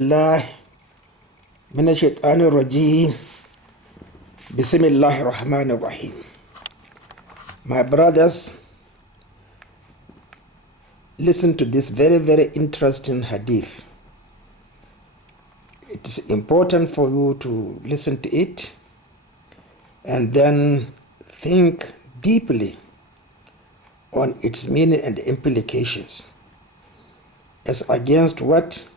الله من الشيطان الرجيم. بسم الله الرحمن الرحيم. My brothers, listen to this very interesting hadith. It is important for you to listen to it and then think deeply on its meaning and implications as against what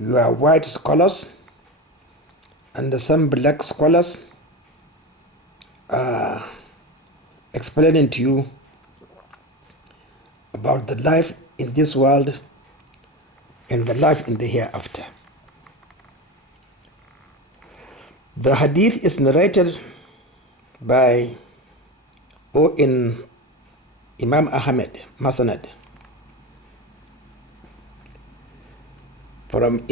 your white scholars and some black scholars are explaining to you about the life in this world and the life in the hereafter. The hadith is narrated by in Imam Ahmed Musnad from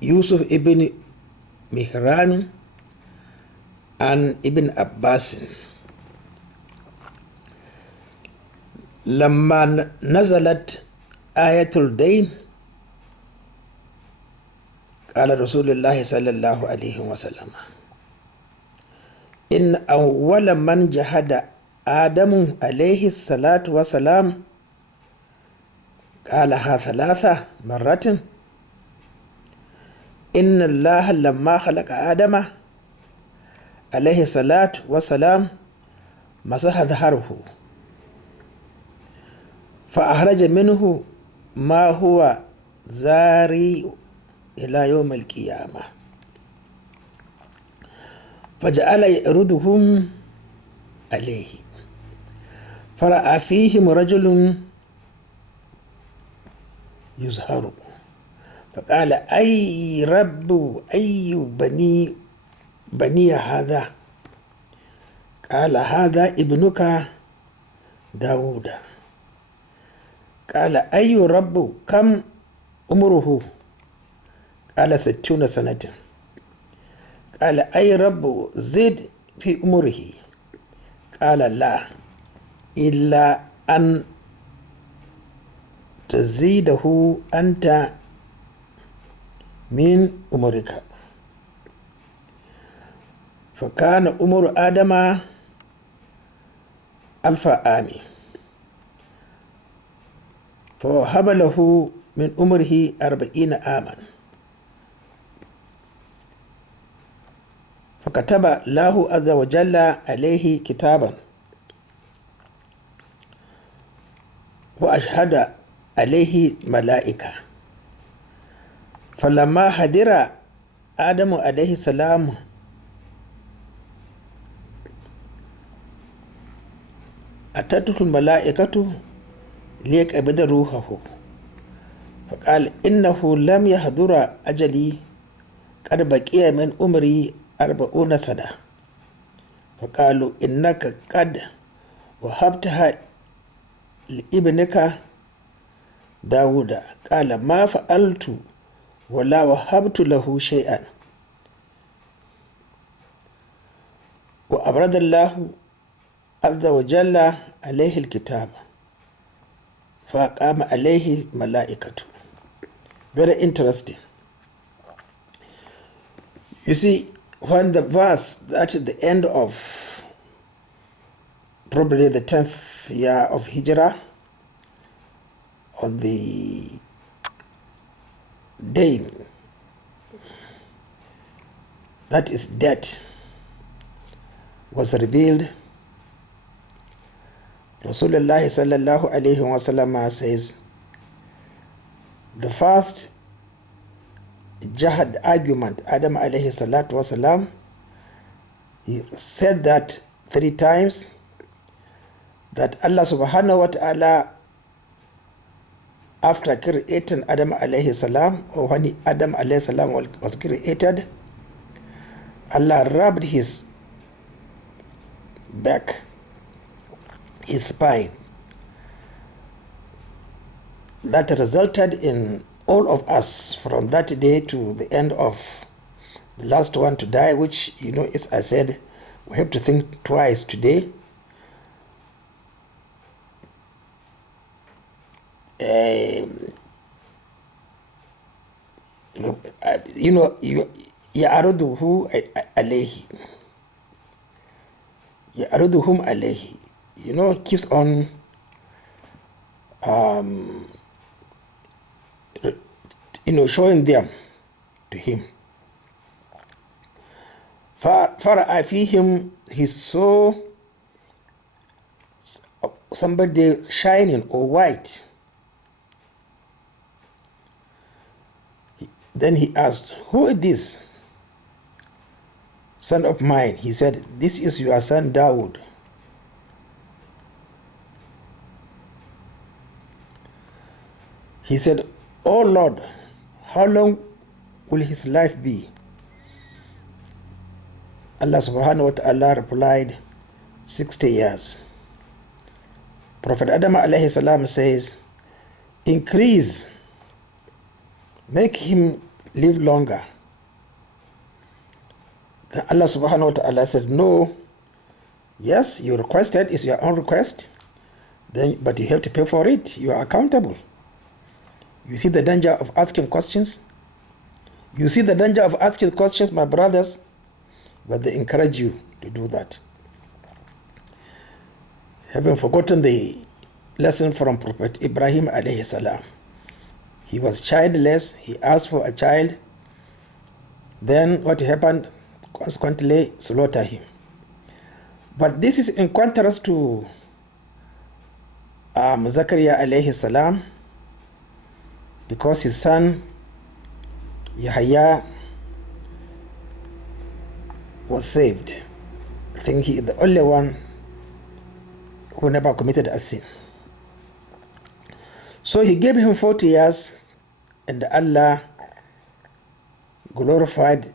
Yusuf ibn Mihran and Ibn Abbas. لما نزلت آية الدين قال رسول الله صلى الله عليه وسلم إن أول من جهد آدم عليه الصلاة والسلام قالها 3 مرات إن الله لما خلق آدم عليه الصلاة والسلام مسح ظهره فأخرج منه ما هو زاري إلى يوم القيامة فجعل يعرضهم عليه فرأى فيهم رجل يزهر فقال أي رب أي بني هذا قال هذا ابنك داود قال أي رب كم عمره قال 60 سنة قال أي رب زد في عمره قال لا إلا أن تزيده أنت من عمرك فكان عمر آدم 1000 عام فوهب له من عمره 40 عاما فكتب الله عز وجل عليه كتابا وأشهد عليه ملائكة فلما حضر آدم عليه السلام أتته الملائكة ليقبض روحه فقال إنه لم يحضر أجلي قد بقي من عمري 40 سنة فقالوا إنك قد وهبتها لابنك داود قال ما فعلت ولا وهبت له شيئا وأبرد الله عز وجل عليه الكتاب فقام عليه الملائكة. Very interesting. You see, when the verse at the end of probably the 10th year of Hijrah, on the day that is death, was revealed, Rasulullah sallallahu alayhi wa sallam says, the first jihad argument, Adam alayhi salatu wa salam, he said that 3 times, that Allah subhanahu wa ta'ala, after creating Adam alayhi salam, or when Adam alayhi salam was created, Allah rubbed his back, his spine. That resulted in all of us from that day to the end of the last one to die, which, as I said, we have to think twice today. يعرضه عليه يعرضهم عليه, keeps on showing them to him. فرأى فيهم, he saw somebody shining or white. Then he asked, who is this son of mine? He said, this is your son Dawood. He said, oh Lord, how long will his life be? Allah subhanahu wa ta'ala replied, 60 years. Prophet Adam alayhi salam says, increase, make him live longer. Then Allah subhanahu wa ta'ala said, no, yes, you requested, it's your own request, but you have to pay for it. You are accountable. You see the danger of asking questions? You see the danger of asking questions, my brothers? But they encourage you to do that. Having forgotten the lesson from Prophet Ibrahim alayhi salam. He was childless, he asked for a child. Then what happened? Consequently, slaughter him. But this is in contrast to Zakaria alayhi salam, because his son Yahya was saved. I think he is the only one who never committed a sin. So he gave him 40 years, and Allah glorified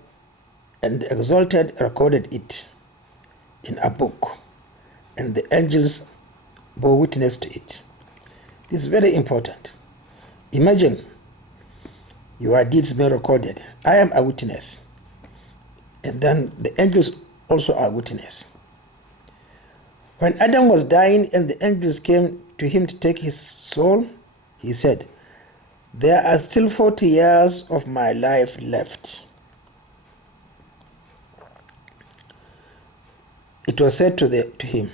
and exalted, recorded it in a book, and the angels bore witness to it. This is very important. Imagine your deeds being recorded. I am a witness, and then the angels also are witness. When Adam was dying and the angels came to him to take his soul, he said, there are still 40 years of my life left. It was said to him,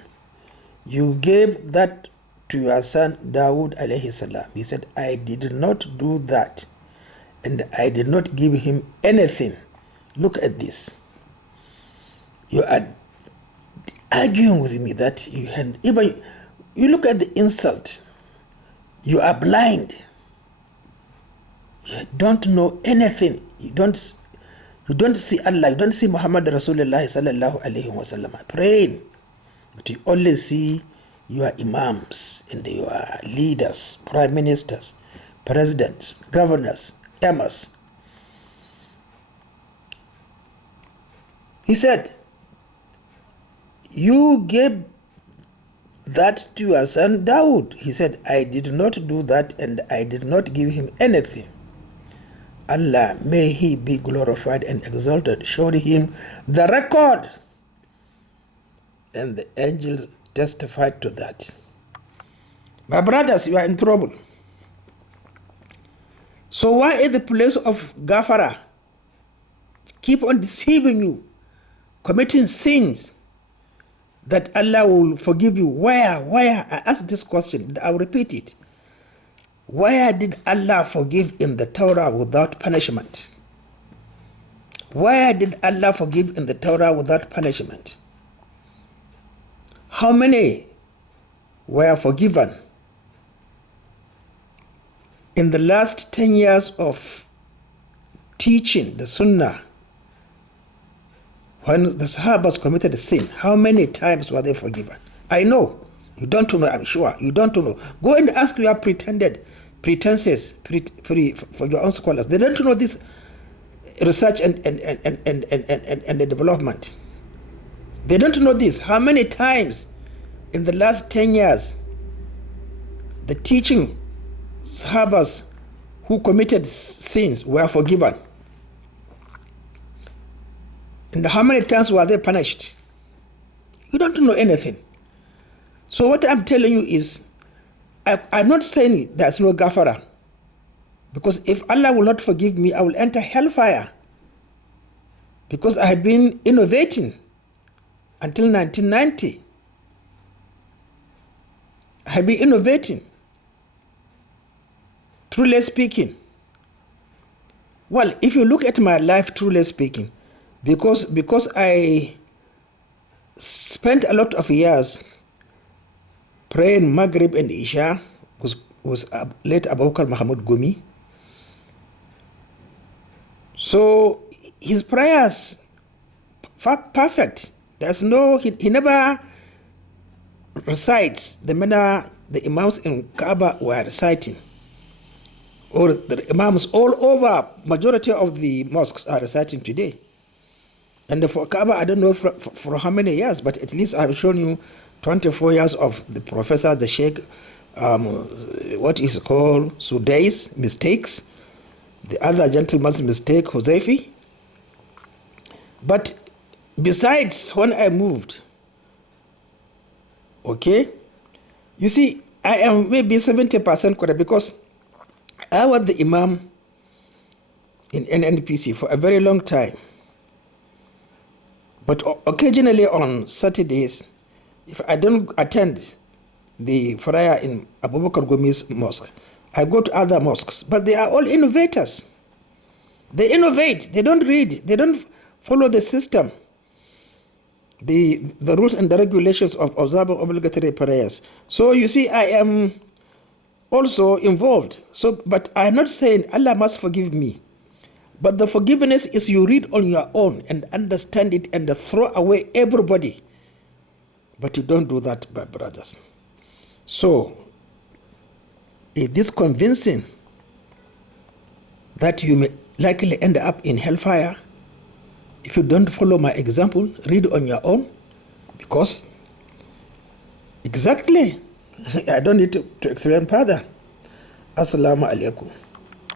you gave that to your son Dawood alayhi salam. He said, I did not do that, and I did not give him anything. Look at this. You are arguing with me that you look at the insult. You are blind. You don't know anything. You don't see Allah. You don't see Muhammad Rasulullah sallallahu alaihi wasallam praying, but you only see your imams and your leaders, prime ministers, presidents, governors, emirs. He said, you gave that to your son Dawood. He said, I did not do that, and I did not give him anything. Allah, may he be glorified and exalted, showed him the record, and the angels testified to that. My brothers, you are in trouble. So why is the place of Ghafara keep on deceiving you, committing sins that Allah will forgive you? Where? I ask this question, I will repeat it. Where did Allah forgive in the Torah without punishment? Where did Allah forgive in the Torah without punishment? How many were forgiven in the last 10 years of teaching the Sunnah? When the Sahabas committed a sin, how many times were they forgiven? I know. You don't know, I'm sure. You don't know. Go and ask your pretenses for your own scholars. They don't know this research and the development. They don't know this. How many times in the last 10 years the teaching Sahabas who committed sins were forgiven? And how many times were they punished? You don't know anything. So what I'm telling you is, I'm not saying there's no Ghafara. Because if Allah will not forgive me, I will enter hellfire. Because I have been innovating until 1990. I have been innovating. Truly speaking. Well, if you look at my life, truly speaking, because I spent a lot of years praying Maghrib and Isha, was late Abu Bakr Mahmoud Gumi. So his prayers perfect. There's no, he never recites the manner the Imams in Kaaba were reciting, or the Imams all over majority of the mosques are reciting today. And for Kaaba, I don't know for how many years, but at least I've shown you 24 years of the professor, the Sheikh, what is called Sudais mistakes, the other gentleman's mistake, Huzaifi. But besides, when I moved, okay, you see, I am maybe 70% correct, because I was the Imam in NNPC for a very long time. But occasionally on Saturdays, if I don't attend the prayer in Abu Bakr Gumi's mosque, I go to other mosques. But they are all innovators. They innovate. They don't read. They don't follow the system, the rules and the regulations of observing obligatory prayers. So you see, I am also involved. So, but I'm not saying Allah must forgive me. But the forgiveness is you read on your own and understand it and throw away everybody. But you don't do that, my brothers. So, it is convincing that you may likely end up in hellfire if you don't follow my example. Read on your own, because exactly, I don't need to explain further. Assalamu alaikum.